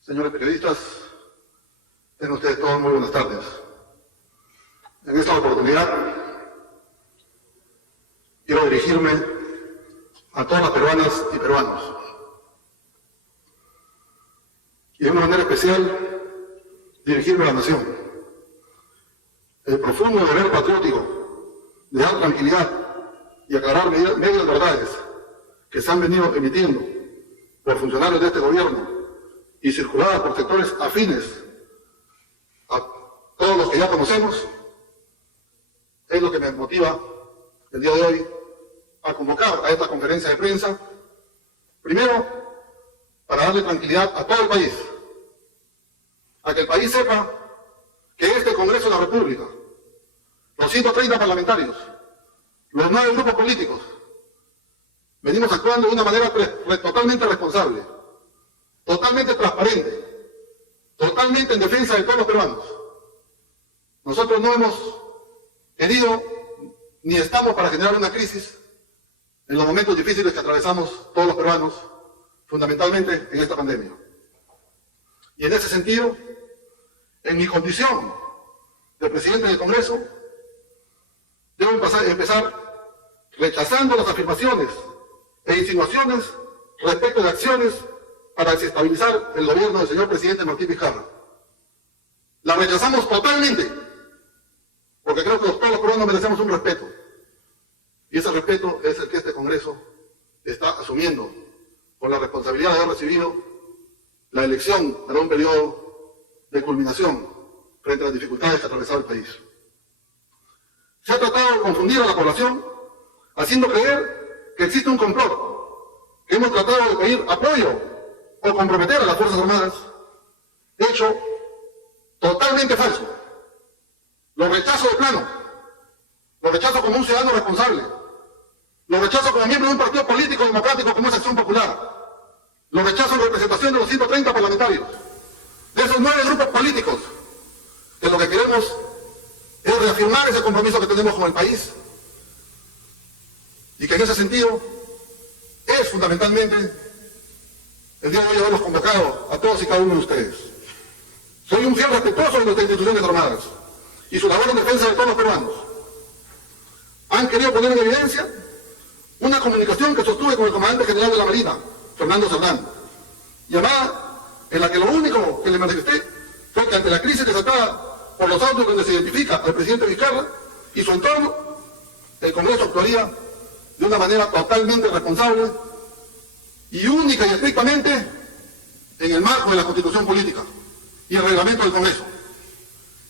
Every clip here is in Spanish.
Señores periodistas, tengan ustedes todos muy buenas tardes. En esta oportunidad quiero dirigirme a todas las peruanas y peruanos. Y de una manera especial, dirigirme a la nación. El profundo deber patriótico de dar tranquilidad y aclarar medias verdades que se han venido emitiendo por funcionarios de este gobierno y circuladas por sectores afines a todos los que ya conocemos, es lo que me motiva el día de hoy a convocar a esta conferencia de prensa, primero para darle tranquilidad a todo el país, a que el país sepa que este Congreso de la República, los 130 parlamentarios, los 9 grupos políticos, venimos actuando de una manera totalmente responsable, totalmente transparente, totalmente en defensa de todos los peruanos. Nosotros no hemos querido ni estamos para generar una crisis en los momentos difíciles que atravesamos todos los peruanos, fundamentalmente en esta pandemia. Y en ese sentido, en mi condición de presidente del Congreso, debo empezar rechazando las afirmaciones e insinuaciones respecto de acciones para desestabilizar el gobierno del señor presidente Martín Vizcarra. La rechazamos totalmente, porque creo que todos los peruanos merecemos un respeto. Y ese respeto es el que este Congreso está asumiendo por la responsabilidad de haber recibido la elección para un periodo de culminación frente a las dificultades que ha atravesado el país. Se ha tratado de confundir a la población haciendo creer que existe un complot, que hemos tratado de pedir apoyo o comprometer a las Fuerzas Armadas, hecho totalmente falso. Lo rechazo de plano, lo rechazo como un ciudadano responsable, lo rechazo como miembro de un partido político democrático como es Acción Popular, lo rechazo en representación de los 130 parlamentarios, de esos 9 grupos políticos, que lo que queremos es reafirmar ese compromiso que tenemos con el país, y que en ese sentido es fundamentalmente el día de hoy haberlos convocado a todos y cada uno de ustedes. Soy un fiel respetuoso de nuestras instituciones armadas y su labor en defensa de todos los peruanos. Han querido poner en evidencia una comunicación que sostuve con el comandante general de la Marina, Fernando Serdán, llamada en la que lo único que le manifesté fue que ante la crisis desatada por los autos donde se identifica al presidente Vizcarra y su entorno, el Congreso actuaría de una manera totalmente responsable y única y estrictamente en el marco de la Constitución Política y el reglamento del Congreso.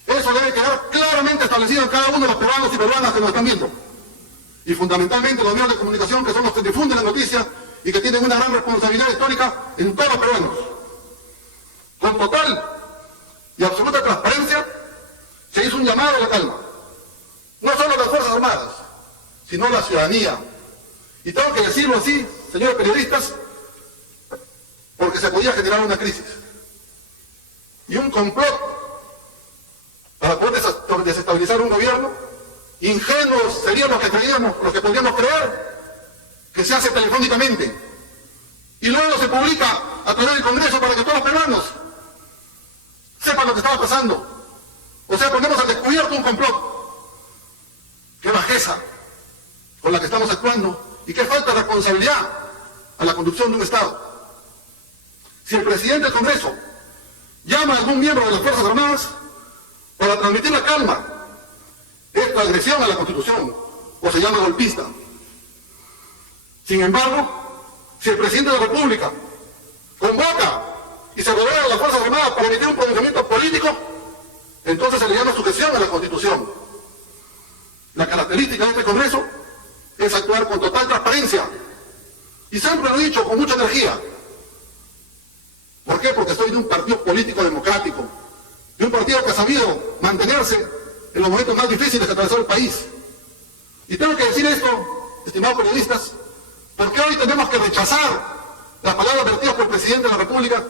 Eso debe quedar claramente establecido en cada uno de los peruanos y peruanas que nos están viendo. Y fundamentalmente los medios de comunicación, que son los que difunden la noticia y que tienen una gran responsabilidad histórica en todos los peruanos. Con total y absoluta transparencia se hizo un llamado a la calma. No solo las Fuerzas Armadas, sino la ciudadanía. Y tengo que decirlo así, señores periodistas, porque se podía generar una crisis. Y un complot para poder desestabilizar un gobierno, ingenuos serían los que creíamos, los que podríamos creer que se hace telefónicamente y luego se publica a través del Congreso para que todos los peruanos sepan lo que estaba pasando. O sea, ponemos al descubierto un complot. Qué bajeza con la que estamos actuando y qué falta de responsabilidad a la conducción de un Estado. Si el presidente del Congreso llama a algún miembro de las Fuerzas Armadas para transmitir la calma, esta agresión a la Constitución, o se llama golpista. Sin embargo, si el presidente de la República convoca y se rodea a las Fuerzas Armadas para emitir un pronunciamiento político, entonces se le llama sujeción a la Constitución. La característica de este Congreso es actuar con total transparencia. Y siempre lo he dicho con mucha energía. ¿Por qué? Porque soy de un partido político democrático, de un partido que ha sabido mantenerse en los momentos más difíciles que atravesó el país. Y tengo que decir esto, estimados periodistas, porque hoy tenemos que rechazar las palabras vertidas por el presidente de la República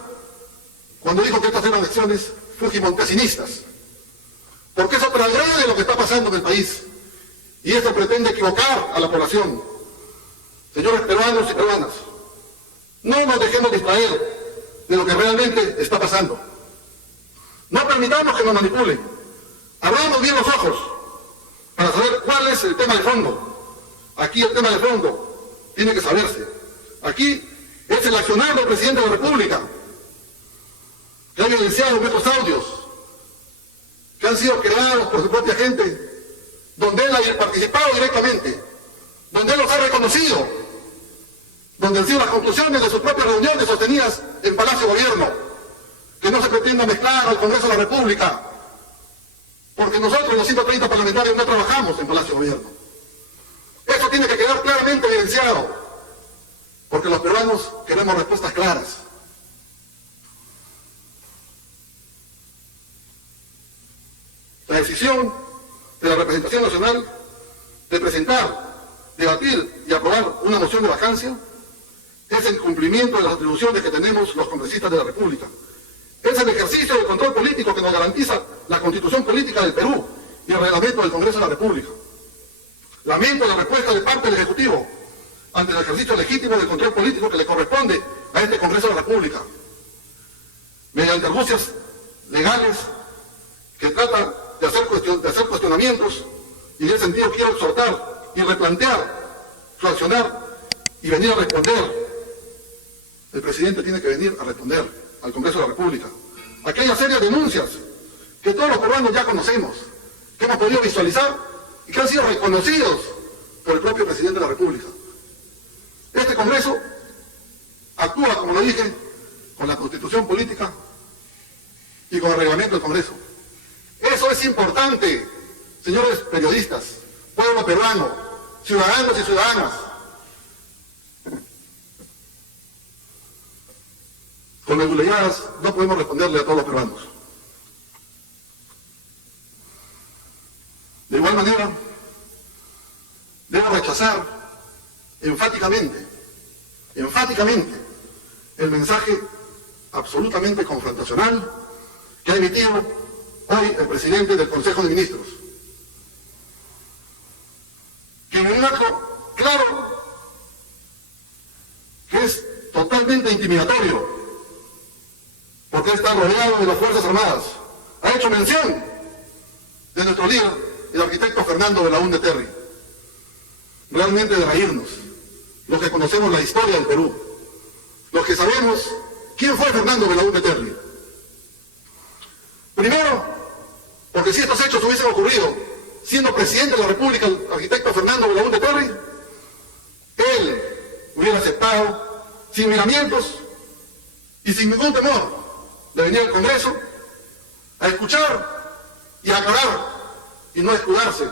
cuando dijo que estas eran elecciones fujimontesinistas. Porque eso transgrede lo que está pasando en el país. Y esto pretende equivocar a la población. Señores peruanos y peruanas, no nos dejemos distraer de lo que realmente está pasando. No permitamos que nos manipulen. Abramos bien los ojos para saber cuál es el tema de fondo. Aquí el tema de fondo tiene que saberse. Aquí es el accionar del presidente de la República, que ha evidenciado en estos audios, que han sido creados por su propia gente, donde él ha participado directamente, donde él los ha reconocido, donde han sido las conclusiones de sus propias reuniones sostenidas en Palacio de Gobierno, que no se pretenda mezclar al Congreso de la República, porque nosotros los 130 parlamentarios no trabajamos en Palacio de Gobierno. Eso tiene que quedar claramente evidenciado, porque los peruanos queremos respuestas claras. La decisión de la representación nacional de presentar, debatir y aprobar una moción de vacancia es el cumplimiento de las atribuciones que tenemos los congresistas de la República. Es el ejercicio del control político que nos garantiza la Constitución Política del Perú y el reglamento del Congreso de la República. Lamento la respuesta de parte del Ejecutivo ante el ejercicio legítimo del control político que le corresponde a este Congreso de la República, mediante argucias legales que tratan de hacer cuestionamientos, y en ese sentido quiero exhortar y replantear su accionar y venir a responder. El presidente tiene que venir a responder al Congreso de la República aquellas serias denuncias que todos los peruanos ya conocemos, que hemos podido visualizar y que han sido reconocidos por el propio presidente de la República. Este Congreso actúa, como lo dije, con la Constitución Política y con el reglamento del Congreso. Eso es importante, señores periodistas, pueblo peruano, ciudadanos y ciudadanas. Con leguleyadas no podemos responderle a todos los peruanos. De igual manera, debo rechazar enfáticamente, el mensaje absolutamente confrontacional que ha emitido hoy el presidente del Consejo de Ministros, que en un acto claro, que es totalmente intimidatorio, porque está rodeado de las Fuerzas Armadas, ha hecho mención de nuestro líder, el arquitecto Fernando Belaúnde Terry. Realmente de reírnos, los que conocemos la historia del Perú, los que sabemos quién fue Fernando Belaúnde Terry. Primero, porque si estos hechos hubiesen ocurrido siendo presidente de la República el arquitecto Fernando Belaúnde Terry, él hubiera aceptado sin miramientos y sin ningún temor de venir al Congreso a escuchar y a aclarar y no escudarse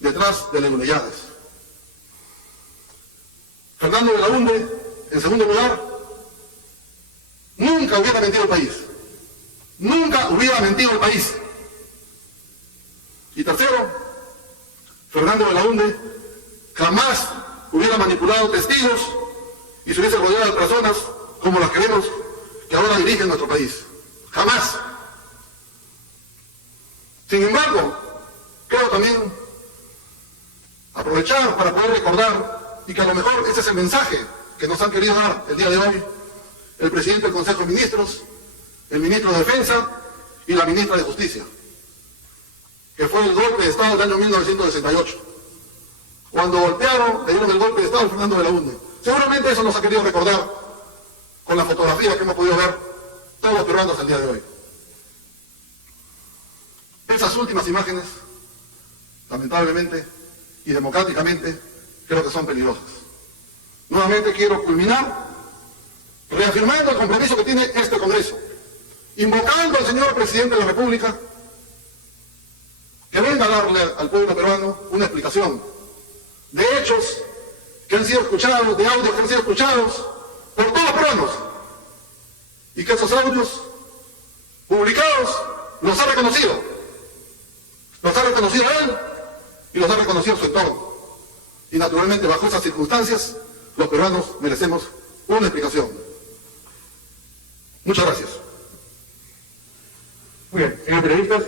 detrás de leguleyadas. Fernando Belaúnde, en segundo lugar, nunca hubiera mentido al país. Nunca hubiera mentido al país. Y tercero, Fernando Belaúnde jamás hubiera manipulado testigos y se hubiese rodeado de personas como las que vemos que ahora dirigen nuestro país. Jamás. Sin embargo, quiero también aprovechar para poder recordar, y que a lo mejor ese es el mensaje que nos han querido dar el día de hoy el presidente del Consejo de Ministros, el ministro de Defensa y la ministra de Justicia, que fue el golpe de Estado del año 1968, cuando golpearon, le dieron el golpe de Estado a Fernando Belaúnde. Seguramente eso nos ha querido recordar con la fotografía que hemos podido ver todos los peruanos el día de hoy. Esas últimas imágenes, lamentablemente y democráticamente, creo que son peligrosas. Nuevamente quiero culminar reafirmando el compromiso que tiene este Congreso, invocando al señor presidente de la República que venga a darle al pueblo peruano una explicación de hechos que han sido escuchados, de audios que han sido escuchados por todos los peruanos, y que esos audios publicados los ha reconocido a él y los ha reconocido su entorno. Y naturalmente, bajo esas circunstancias, los peruanos merecemos una explicación. Muchas gracias. Muy bien, señores periodistas,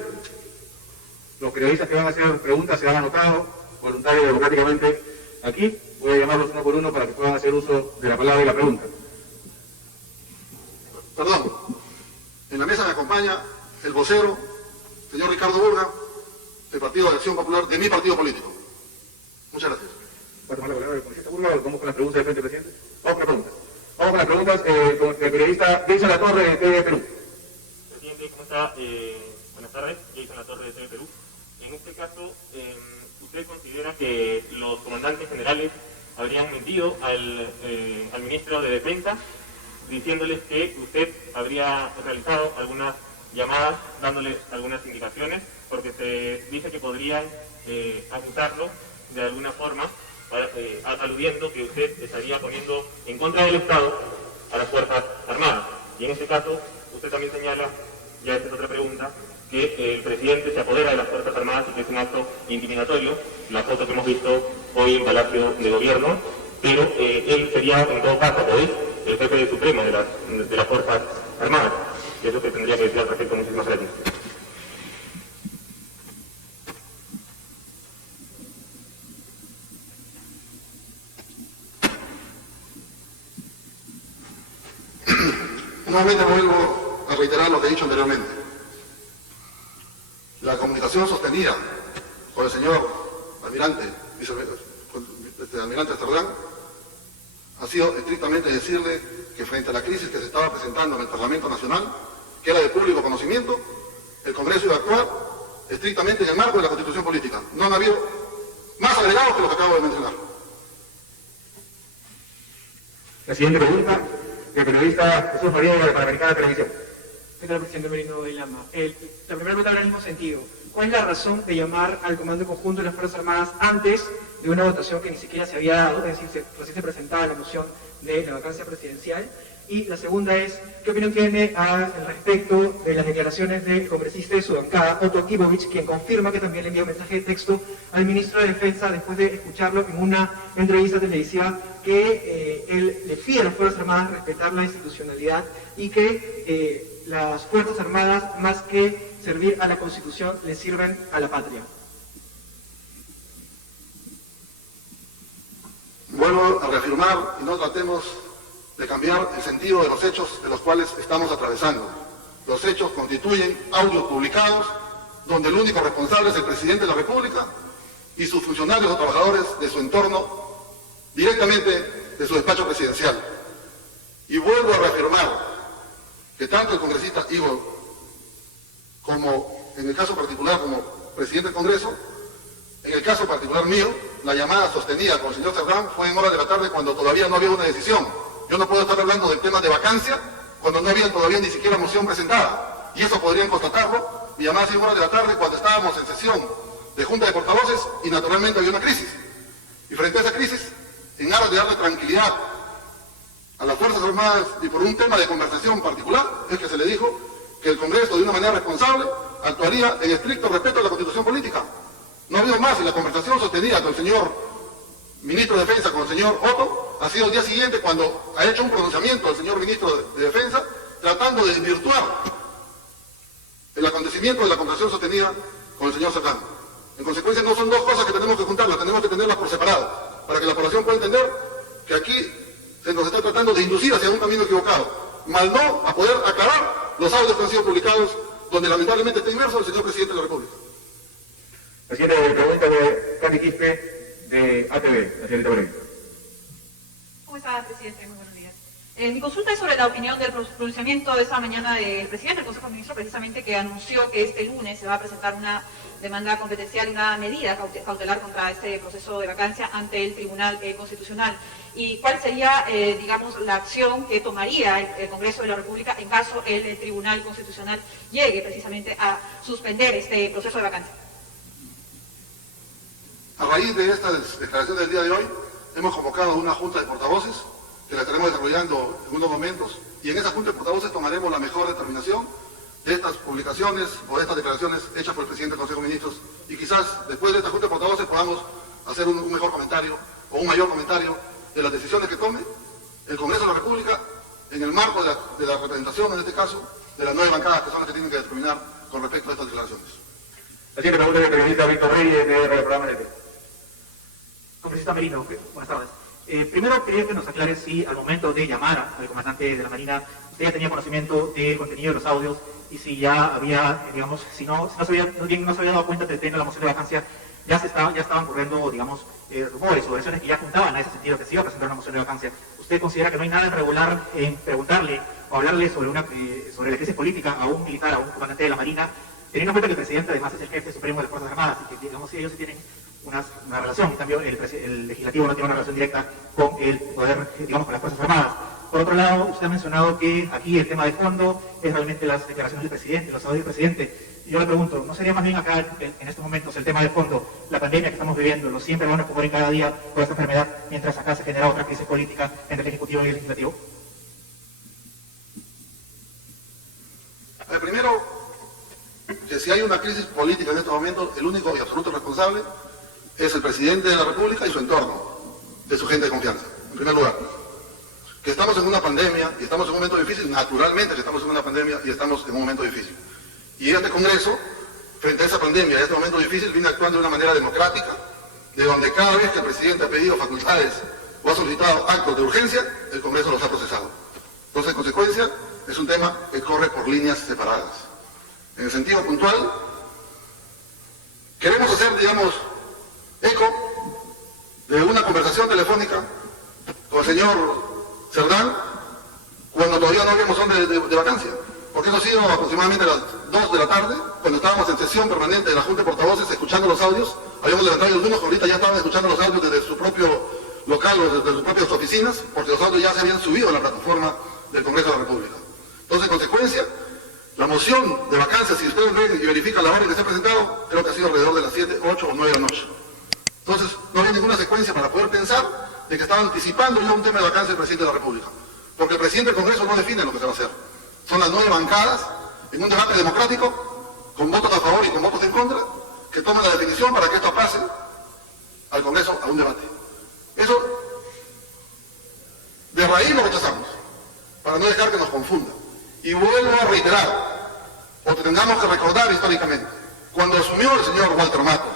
los periodistas que van a hacer preguntas se han anotado voluntario y democráticamente aquí. Voy a llamarlos uno por uno para que puedan hacer uso de la palabra y la pregunta. Perdón, en la mesa me acompaña el vocero, señor Ricardo Burga, del Partido de Acción Popular, de mi partido político. Muchas gracias. ¿Va a tomar la palabra el congresista Burga o vamos con las preguntas del frente presidente? Vamos con las preguntas. Vamos con las preguntas con el periodista Jason Latorre de TV Perú. Presidente, ¿cómo está? Buenas tardes, Jason Latorre de TV Perú. En este caso, ¿usted considera que los comandantes generales habrían mentido al ministro de Defensa diciéndoles que usted habría realizado algunas llamadas dándoles algunas indicaciones porque se dice que podrían acusarlo de alguna forma aludiendo que usted estaría poniendo en contra del Estado a las Fuerzas Armadas? Y en este caso, usted también señala, ya esta es otra pregunta, que el presidente se apodera de las Fuerzas Armadas y que es un acto intimidatorio, la foto que hemos visto hoy en Palacio de Gobierno, pero él sería en todo caso, o es el jefe supremo de las Fuerzas Armadas. Y eso que tendría que decir al respecto. Muchísimas gracias. Nuevamente vuelvo a reiterar lo que he dicho anteriormente. La comunicación sostenida con el señor almirante, almirante Cerdán, ha sido estrictamente decirle que frente a la crisis que se estaba presentando en el Parlamento Nacional, que era de público conocimiento, el Congreso iba a actuar estrictamente en el marco de la Constitución Política. No han habido más agregados que lo que acabo de mencionar. La siguiente pregunta, el periodista Jesús Faría de la Panamericana Televisión. ¿Qué tal, presidente Merino de Lama? La primera pregunta va en el mismo sentido. ¿Cuál es la razón de llamar al Comando Conjunto de las Fuerzas Armadas antes de una votación que ni siquiera se había dado, es decir, recién se presentaba la moción de la vacancia presidencial? Y la segunda es, ¿qué opinión tiene al respecto de las declaraciones del congresista de su bancada, Otto Kibovich, quien confirma que también le envió un mensaje de texto al ministro de Defensa después de escucharlo en una entrevista televisiva que él le pide a las Fuerzas Armadas respetar la institucionalidad y que las Fuerzas Armadas, más que servir a la Constitución, le sirven a la patria? Vuelvo a reafirmar y no tratemos de cambiar el sentido de los hechos de los cuales estamos atravesando. Los hechos constituyen audios publicados donde el único responsable es el presidente de la República y sus funcionarios o trabajadores de su entorno, directamente de su despacho presidencial. Y vuelvo a reafirmar que tanto el congresista Ivo como en el caso particular como presidente del Congreso, en el caso particular mío, la llamada sostenida con el señor Cerdán fue en horas de la tarde cuando todavía no había una decisión. Yo no puedo estar hablando del tema de vacancia cuando no había todavía ni siquiera moción presentada. Y eso podrían constatarlo. Mi llamada fue en horas de la tarde cuando estábamos en sesión de Junta de Portavoces y naturalmente había una crisis. Y frente a esa crisis, en aras de darle tranquilidad a las Fuerzas Armadas y por un tema de conversación particular, es que se le dijo que el Congreso de una manera responsable actuaría en estricto respeto a la Constitución Política. No ha habido más y la conversación sostenida con el señor ministro de Defensa, con el señor Otto, ha sido el día siguiente cuando ha hecho un pronunciamiento el señor ministro de Defensa tratando de desvirtuar el acontecimiento de la conversación sostenida con el señor Cerdán. En consecuencia, no son dos cosas que tenemos que juntarlas, tenemos que tenerlas por separado, para que la población pueda entender que aquí se nos está tratando de inducir hacia un camino equivocado, mal no a poder aclarar los audios que han sido publicados, donde lamentablemente está inmerso el señor presidente de la República. La siguiente pregunta de Katy Quispe de ATV, la señorita Moreno. ¿Cómo está, presidente? Muy buenos días. Mi consulta es sobre la opinión del pronunciamiento de esta mañana del presidente del Consejo de Ministros, precisamente que anunció que este lunes se va a presentar una demanda competencial y una medida cautelar contra este proceso de vacancia ante el Tribunal Constitucional. ¿Y cuál sería, digamos, la acción que tomaría el Congreso de la República en caso el Tribunal Constitucional llegue precisamente a suspender este proceso de vacancia? A raíz de esta declaración del día de hoy, hemos convocado una junta de portavoces que la estaremos desarrollando en unos momentos y en esa junta de portavoces tomaremos la mejor determinación de estas publicaciones o de estas declaraciones hechas por el presidente del Consejo de Ministros, y quizás después de esta Junta de Portavoces podamos hacer un mejor comentario o un mayor comentario de las decisiones que tome el Congreso de la República en el marco de la representación, en este caso, de las 9 bancadas que son las que tienen que determinar con respecto a estas declaraciones. La siguiente pregunta es del periodista Víctor Reyes de Radio Programa NT. Congresista Merino, buenas tardes. Primero quería que nos aclare si al momento de llamar al comandante de la Marina, usted ya tenía conocimiento del contenido de los audios y si ya había, digamos, si no se había dado cuenta del tema de la moción de vacancia, ya estaban ocurriendo, digamos, rumores o versiones que ya apuntaban a ese sentido, que se iba a presentar una moción de vacancia. ¿Usted considera que no hay nada irregular en preguntarle o hablarle sobre la crisis política a un militar, a un comandante de la Marina, teniendo en cuenta que el presidente además es el jefe supremo de las Fuerzas Armadas y que, digamos, ellos sí tienen una relación, en cambio el legislativo no tiene una relación directa con el poder, digamos, con las Fuerzas Armadas? Por otro lado, usted ha mencionado que aquí el tema de fondo es realmente las declaraciones del presidente, los audios del presidente. Y yo le pregunto, ¿no sería más bien acá en estos momentos el tema de fondo, la pandemia que estamos viviendo, los 100 peruanos que mueren cada día por esta enfermedad, mientras acá se genera otra crisis política entre el Ejecutivo y el Legislativo? Primero, que si hay una crisis política en estos momentos, el único y absoluto responsable es el presidente de la República y su entorno, de su gente de confianza, en primer lugar. Que estamos en una pandemia y estamos en un momento difícil, naturalmente que estamos en una pandemia y estamos en un momento difícil. Y este Congreso, frente a esa pandemia y a este momento difícil, viene actuando de una manera democrática, de donde cada vez que el presidente ha pedido facultades o ha solicitado actos de urgencia, el Congreso los ha procesado. Entonces, en consecuencia, es un tema que corre por líneas separadas. En el sentido puntual, queremos hacer, digamos, eco de una conversación telefónica con el señor Cerdán, cuando todavía no habíamos onda de vacancia, porque eso ha sido aproximadamente a las 2 de la tarde, cuando estábamos en sesión permanente de la Junta de Portavoces escuchando los audios. Habíamos levantado algunos que ahorita ya estaban escuchando los audios desde su propio local o desde sus propias oficinas, porque los audios ya se habían subido a la plataforma del Congreso de la República. Entonces, en consecuencia, la moción de vacancia, si ustedes ven y verifican la hora que se ha presentado, creo que ha sido alrededor de las 7, 8 o 9 de la noche. Entonces, no había ninguna secuencia para poder pensar de que estaba anticipando ya un tema de vacancia del presidente de la República. Porque el presidente del Congreso no define lo que se va a hacer. Son las 9 bancadas en un debate democrático, con votos a favor y con votos en contra, que toman la definición para que esto pase al Congreso a un debate. Eso, de raíz lo rechazamos, para no dejar que nos confunda. Y vuelvo a reiterar, o que tengamos que recordar históricamente, cuando asumió el señor Walter Matos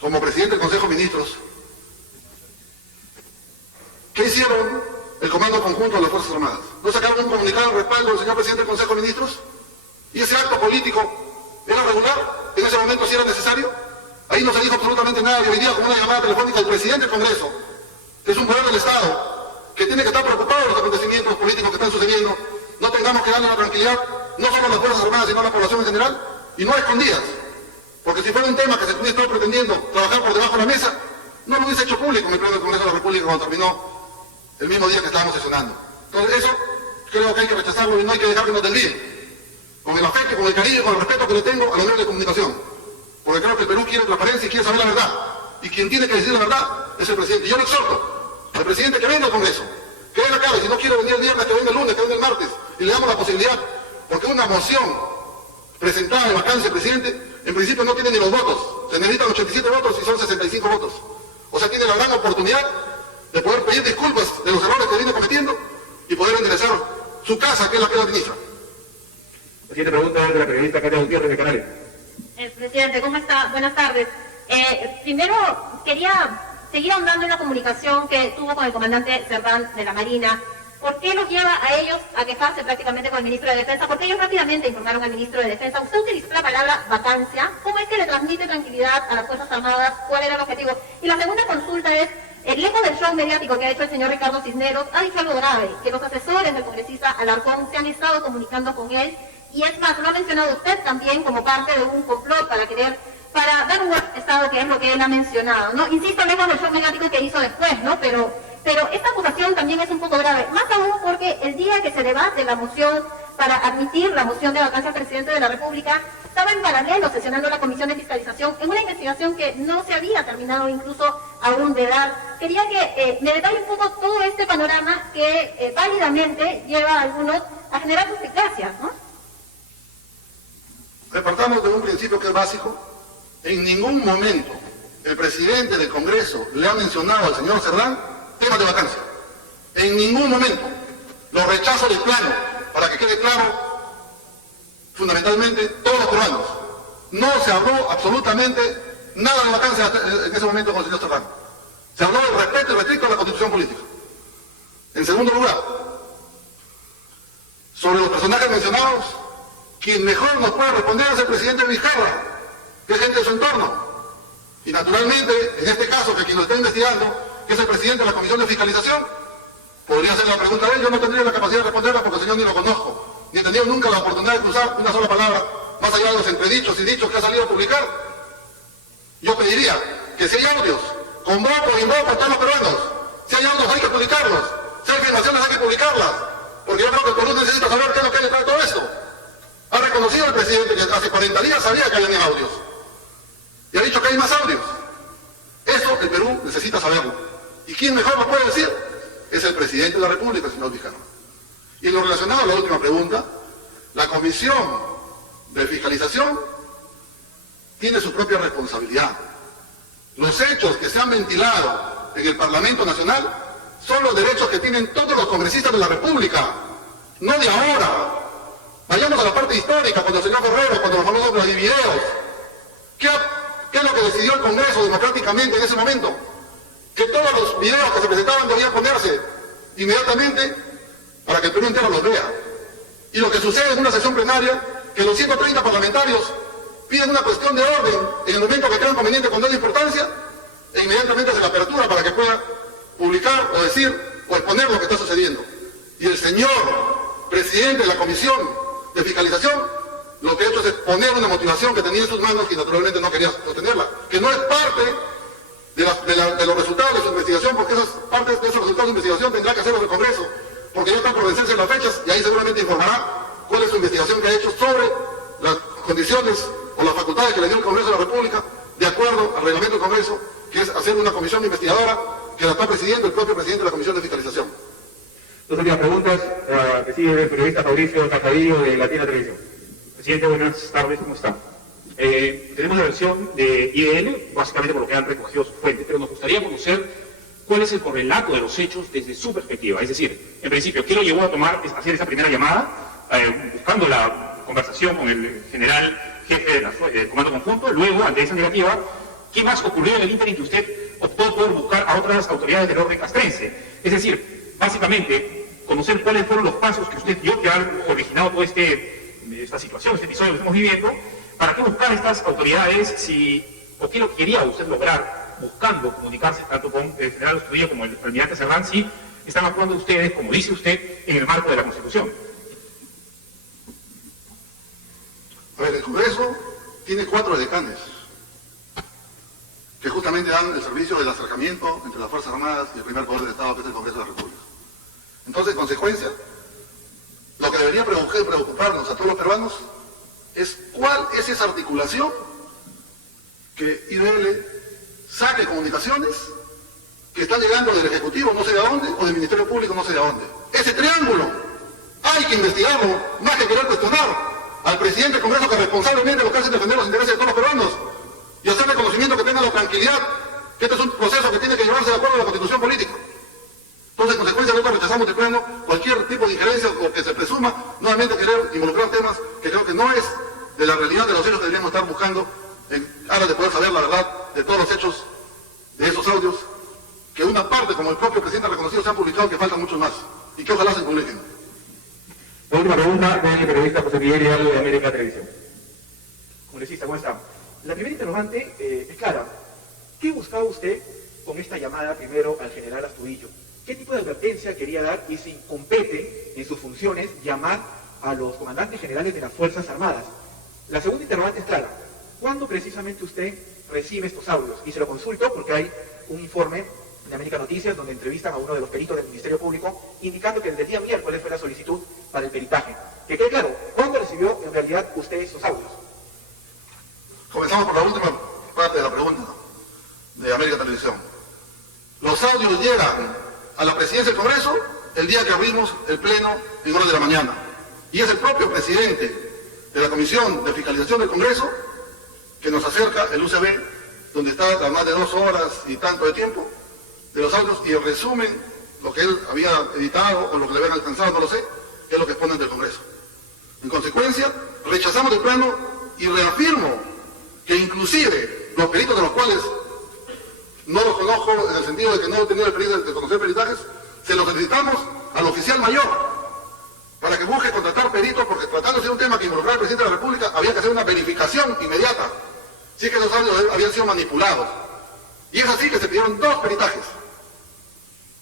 como presidente del Consejo de Ministros, ¿qué hicieron el Comando Conjunto de las Fuerzas Armadas? ¿No sacaron un comunicado de respaldo del señor presidente del Consejo de Ministros? ¿Y ese acto político era regular? ¿En ese momento sí era necesario? Ahí no se dijo absolutamente nada, y hoy día con una llamada telefónica del presidente del Congreso, que es un poder del Estado, que tiene que estar preocupado de los acontecimientos políticos que están sucediendo, no tengamos que darle la tranquilidad, no solo a las Fuerzas Armadas, sino a la población en general, y no a escondidas. Porque si fuera un tema que se hubiese estado pretendiendo trabajar por debajo de la mesa, no lo hubiese hecho público en el Pleno del Congreso de la República cuando terminó el mismo día que estábamos sesionando. Entonces eso creo que hay que rechazarlo y no hay que dejar que nos desvíen. Con el afecto, con el cariño y con el respeto que le tengo a los medios de comunicación. Porque creo que el Perú quiere transparencia y quiere saber la verdad. Y quien tiene que decir la verdad es el presidente. Y yo le exhorto al presidente que venga al Congreso, que venga acá, y si no quiere venir el viernes, que venga el lunes, que venga el martes, y le damos la posibilidad, porque una moción presentada de vacancia del presidente, en principio no tiene ni los votos. Se necesitan 87 votos y son 65 votos. O sea, tiene la gran oportunidad de poder pedir disculpas de los errores que viene cometiendo y poder enderezar su casa, que es la que la administra. La siguiente pregunta es de la periodista Katia Gutiérrez de Canales. Presidente, ¿cómo está? Buenas tardes. Primero, quería seguir ahondando en la comunicación que tuvo con el comandante Cerdán de la Marina. ¿Por qué los lleva a ellos a quejarse prácticamente con el ministro de Defensa? Porque ellos rápidamente informaron al ministro de Defensa. Usted utilizó la palabra vacancia. ¿Cómo es que le transmite tranquilidad a las Fuerzas Armadas? ¿Cuál era el objetivo? Y la segunda consulta es, lejos del show mediático que ha hecho el señor Ricardo Cisneros, ha dicho algo grave, que los asesores del congresista Alarcón se han estado comunicando con él, y es más, lo ha mencionado usted también como parte de un complot para dar un golpe de Estado, que es lo que él ha mencionado, ¿no? Insisto, lejos del show mediático que hizo después, ¿no? Pero esta acusación también es un poco grave, más aún porque el día que se debate la moción para admitir la moción de vacancia al presidente de la República, estaba en paralelo sesionando la Comisión de Fiscalización en una investigación que no se había terminado incluso aún de dar. Quería que me detalle un poco todo este panorama que válidamente lleva a algunos a generar suspicacias, ¿no? Repartamos de un principio que es básico. En ningún momento el presidente del Congreso le ha mencionado al señor Cerdán temas de vacancia. En ningún momento. Lo rechazo de plano, para que quede claro, fundamentalmente, todos los peruanos. No se habló absolutamente nada de vacancia en ese momento con el señor Cerdán. Se habló del respeto y restricto a la Constitución política. En segundo lugar, sobre los personajes mencionados, quien mejor nos puede responder es el presidente Vizcarra, que es gente de su entorno. Y naturalmente, en este caso, que quien lo está investigando, que es el presidente de la Comisión de Fiscalización, podría hacer la pregunta de él. Yo no tendría la capacidad de responderla porque el señor ni lo conozco, ni he tenido nunca la oportunidad de cruzar una sola palabra, más allá de los entredichos y dichos que ha salido a publicar. Yo pediría que si hay audios, convoco e invoco a todos los peruanos. Si hay audios hay que publicarlos, si hay filmaciones hay que publicarlas, porque yo creo que el Perú necesita saber qué es lo que hay detrás de todo esto. Ha reconocido el presidente que hace 40 días sabía que había audios, y ha dicho que hay más audios. Eso el Perú necesita saberlo. ¿Y quién mejor lo puede decir? Es el presidente de la República, el señor Vizcarra. Y en lo relacionado a la última pregunta, la Comisión de Fiscalización tiene su propia responsabilidad. Los hechos que se han ventilado en el Parlamento Nacional son los derechos que tienen todos los congresistas de la República, no de ahora. Vayamos a la parte histórica, cuando el señor Ferrero, cuando los famosos Vladivideos. ¿Qué es lo que decidió el Congreso democráticamente en ese momento? Que todos los videos que se presentaban debían ponerse inmediatamente para que el Perú entero los vea. Y lo que sucede en una sesión plenaria, que los 130 parlamentarios piden una cuestión de orden en el momento que crean conveniente con toda importancia, e inmediatamente se la apertura para que pueda publicar o decir o exponer lo que está sucediendo. Y el señor presidente de la Comisión de Fiscalización lo que ha hecho es exponer una motivación que tenía en sus manos y naturalmente no quería sostenerla, que no es parte de los resultados de su investigación, porque esas partes de esos resultados de investigación tendrá que hacerlo el Congreso, porque ya están por vencerse las fechas y ahí seguramente informará cuál es su investigación que ha hecho sobre las condiciones o las facultades que le dio el Congreso de la República, de acuerdo al reglamento del Congreso, que es hacer una comisión investigadora que la está presidiendo el propio presidente de la Comisión de Fiscalización. Dos últimas preguntas. Recibe el periodista Fabricio Tajadillo de Latina Televisión. Presidente, buenas tardes, ¿cómo está? Tenemos la versión de IDL, básicamente por lo que han recogido sus fuentes, pero nos gustaría conocer cuál es el correlato de los hechos desde su perspectiva. Es decir, en principio, ¿qué lo llevó a hacer esa primera llamada, buscando la conversación con el general jefe del Comando Conjunto? Luego, ante esa negativa, ¿qué más ocurrió en el ínterin que usted optó por buscar a otras autoridades del orden castrense? Es decir, básicamente, conocer cuáles fueron los pasos que usted dio que han originado toda esta situación, este episodio que estamos viviendo. ¿Para qué buscar estas autoridades o qué lo quería usted lograr buscando comunicarse tanto con el general Astudillo como el almirante Cerdán si están actuando ustedes, como dice usted, en el marco de la Constitución? A ver, el Congreso tiene 4 decanes que justamente dan el servicio del acercamiento entre las Fuerzas Armadas y el primer poder del Estado, que es el Congreso de la República. Entonces, en consecuencia, lo que debería preocuparnos a todos los peruanos es cuál es esa articulación que IDL saque comunicaciones que están llegando del Ejecutivo no sé de dónde o del Ministerio Público no sé de dónde. Ese triángulo hay que investigarlo, más que querer cuestionar al presidente del Congreso, que responsablemente lo que hace es defender los intereses de todos los peruanos y hacerle conocimiento que tenga la tranquilidad que este es un proceso que tiene que llevarse de acuerdo a la Constitución política. Entonces, en consecuencia, nosotros rechazamos de plano cualquier tipo de injerencia o que se presuma nuevamente querer involucrar temas que creo que no es de la realidad de los hechos que deberíamos estar buscando en aras de poder saber la verdad de todos los hechos de esos audios, que una parte, como el propio presidente ha reconocido, se han publicado, que faltan muchos más y que ojalá se publiquen. La última pregunta del periodista José Miguel Hidalgo de América Televisión. Congresista, ¿cómo está? La primera interrogante es clara. ¿Qué buscaba usted con esta llamada primero al general Astudillo? ¿Qué tipo de advertencia quería dar y si compete en sus funciones llamar a los comandantes generales de las Fuerzas Armadas? La segunda interrogante es clara. ¿Cuándo precisamente usted recibe estos audios? Y se lo consulto porque hay un informe de América Noticias donde entrevistan a uno de los peritos del Ministerio Público indicando que desde el día miércoles fue la solicitud para el peritaje. Que quede claro, ¿cuándo recibió en realidad usted esos audios? Comenzamos por la última parte de la pregunta de América Televisión. Los audios llegan a la presidencia del Congreso el día que abrimos el pleno en horas de la mañana. Y es el propio presidente de la Comisión de Fiscalización del Congreso, que nos acerca el UCB, donde está a más de 2 horas y tanto de tiempo, de los audios y el resumen, lo que él había editado o lo que le habían alcanzado, no lo sé, es lo que exponen del Congreso. En consecuencia, rechazamos de plano y reafirmo que inclusive los peritos de los cuales no los conozco en el sentido de que no he tenido experiencia de conocer peritajes, se los solicitamos al oficial mayor para que busque contratar peritos, porque tratándose de un tema que involucraba al presidente de la República, había que hacer una verificación inmediata si es que esos audios habían sido manipulados. Y es así que se pidieron 2 peritajes.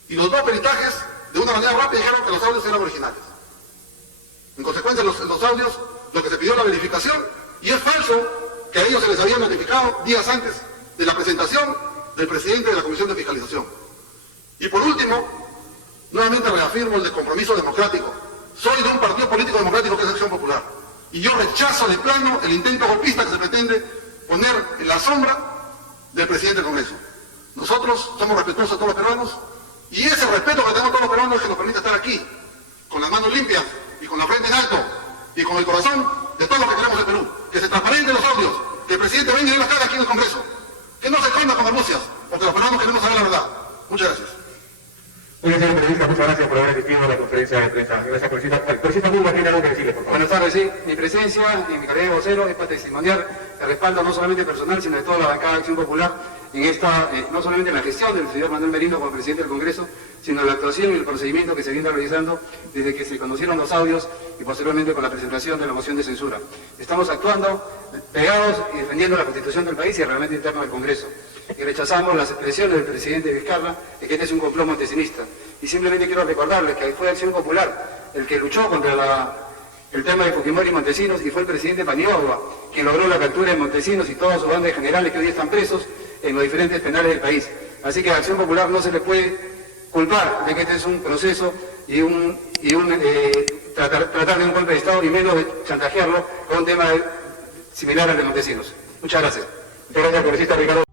Y los 2 peritajes, de una manera rápida, dijeron que los audios eran originales. En consecuencia, los audios, lo que se pidió la verificación, y es falso que a ellos se les había notificado días antes de la presentación del presidente de la Comisión de Fiscalización. Y por último, nuevamente reafirmo el descompromiso democrático. Soy de un partido político democrático que es Acción Popular. Y yo rechazo de plano el intento golpista que se pretende poner en la sombra del presidente del Congreso. Nosotros somos respetuosos de todos los peruanos, y ese respeto que tenemos todos los peruanos es que nos permite estar aquí, con las manos limpias, y con la frente en alto, y con el corazón de todos los que queremos el Perú. Que se transparenten los audios, que el presidente venga y dé la cara aquí en el Congreso. Que no se esconda con argucias, porque los peruanos queremos saber la verdad. Muchas gracias. Muy bien, señor periodista, muchas gracias por haber asistido a la conferencia de prensa. Gracias, periodista. Periodista Bulba, tiene algo que decirle, por favor. Buenas tardes, sí. Mi presencia y mi calidad de vocero es para testimoniar el respaldo no solamente personal, sino de toda la bancada de Acción Popular en esta, no solamente en la gestión del señor Manuel Merino como presidente del Congreso, sino en la actuación y el procedimiento que se viene realizando desde que se conocieron los audios y posteriormente con la presentación de la moción de censura. Estamos actuando pegados y defendiendo la Constitución del país y el reglamento interno del Congreso. Y rechazamos las expresiones del presidente Vizcarra de que este es un complot montesinista. Y simplemente quiero recordarles que fue Acción Popular el que luchó contra el tema de Fujimori y Montesinos, y fue el presidente Paniagua quien logró la captura de Montesinos y toda su banda de generales que hoy están presos en los diferentes penales del país. Así que a Acción Popular no se le puede culpar de que este es un proceso y tratar de un golpe de Estado, y menos de chantajearlo con un tema similar al de Montesinos. Muchas gracias. Muchas gracias, periodista Ricardo.